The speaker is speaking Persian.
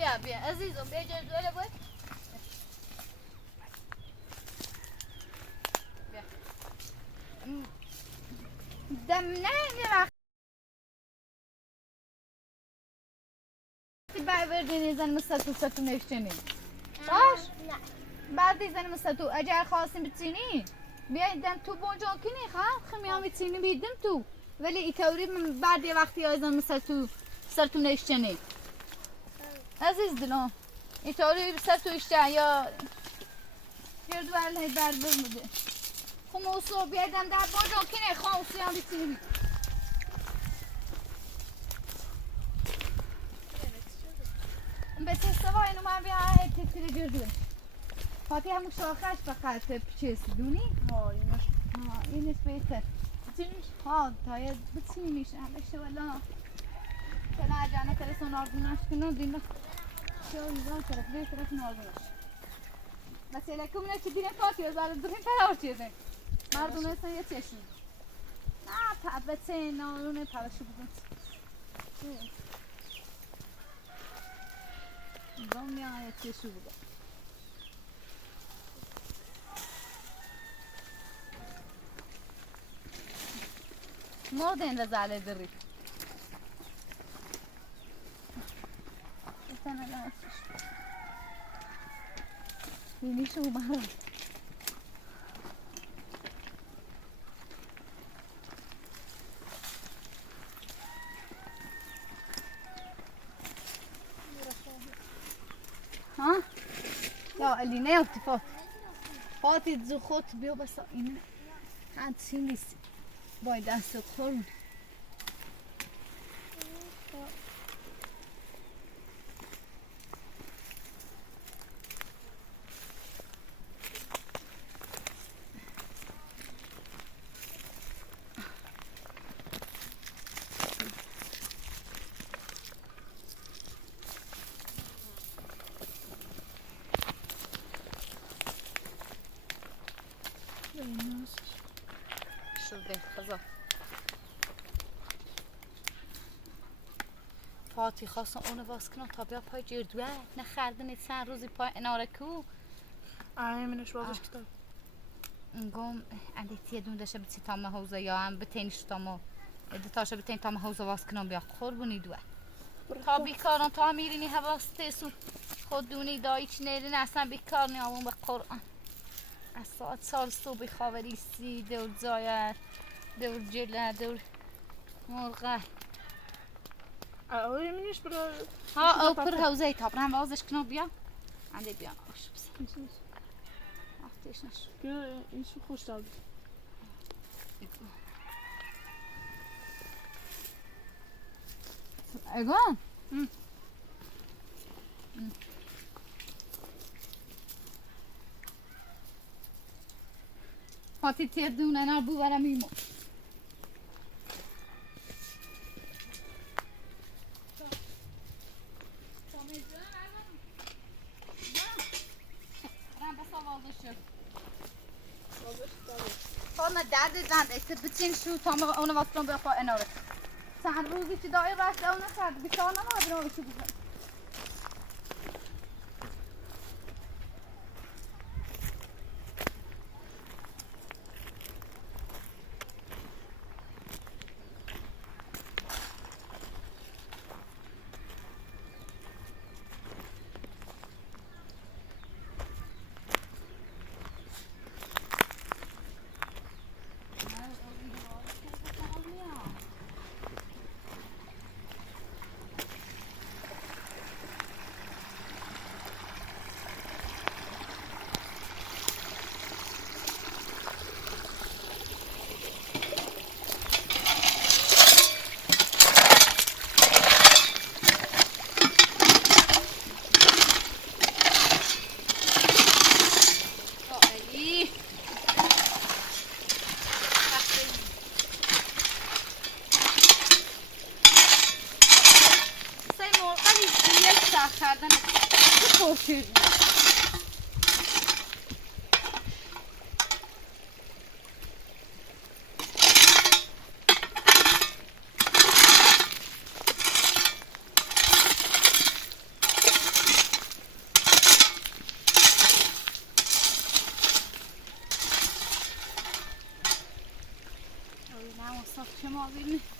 بیا عزیزم بیا جدول بود بیا دم نه بردین زن مستطو نشتنی باش؟ نه بعد زن مستطو اگر خواستیم بچینی بیایدم تو بونجا کنی خمیام بچینی بیدم تو ولی ایتوری من بعد یه وقتی آیزن مستطو سرتو نشتنی عزیز دلم ایتوری سرتو اشتن یا گردو الله بر بمده خموسو بیایدم در بونجا کنی خواستیم بچینی بس سوا اینو من بیا تکتیر گردون فاتی همون شاخش فقط چیز دونی؟ اینش بهتر بچینیش؟ تاید بچینیش همشه ولا کلا عجانه ترسون آردونش کنم دینا شو ایزان طرف بیر طرف ناردونش مثلا کمونه چه دیرم فاتی و برای دوین پرار چیزه مردونه اصلا یه چشم نه پبته نارونه پرشو بگم دنیا چشو بگم مردن رزاله دری استنى لا بینی شو بارا ها لا اللي ناوت فاتي تزخوت بيو بس إنه عاد سينيس بايد أستخدم فاتی خواستم اونو باز کنم تا بیا پای جردوه نخردن چند روزی پای اناره کو منش بازش کتاب گم عندي تيدون داشا بتي تام هوزا یا هم بتینش تامو ادتاشا بتین تام هوزا باز کنم بیا قربونی دوه تا بیکاران تا میرینی حواسته سو خودونی دایچ نیرین اصلا بیکار نیامون به قرآن از ساعت سال صبح خاوری سی دور زایر دور جله دور مرغه منش برا او پر هوزه تا برام بازش کنم بیا عندي بیا خوش بس افتیش نشو بیا این شو خوش داد اگان فاتی تیدون انا بو برم ایمو خواهد درد زند اکتر بچین شو تا ما اونو واسطان بخواه اناره چند روزی که دایی رشت اونو کرد بیکار نماد رو بشو بزن ما ببینیم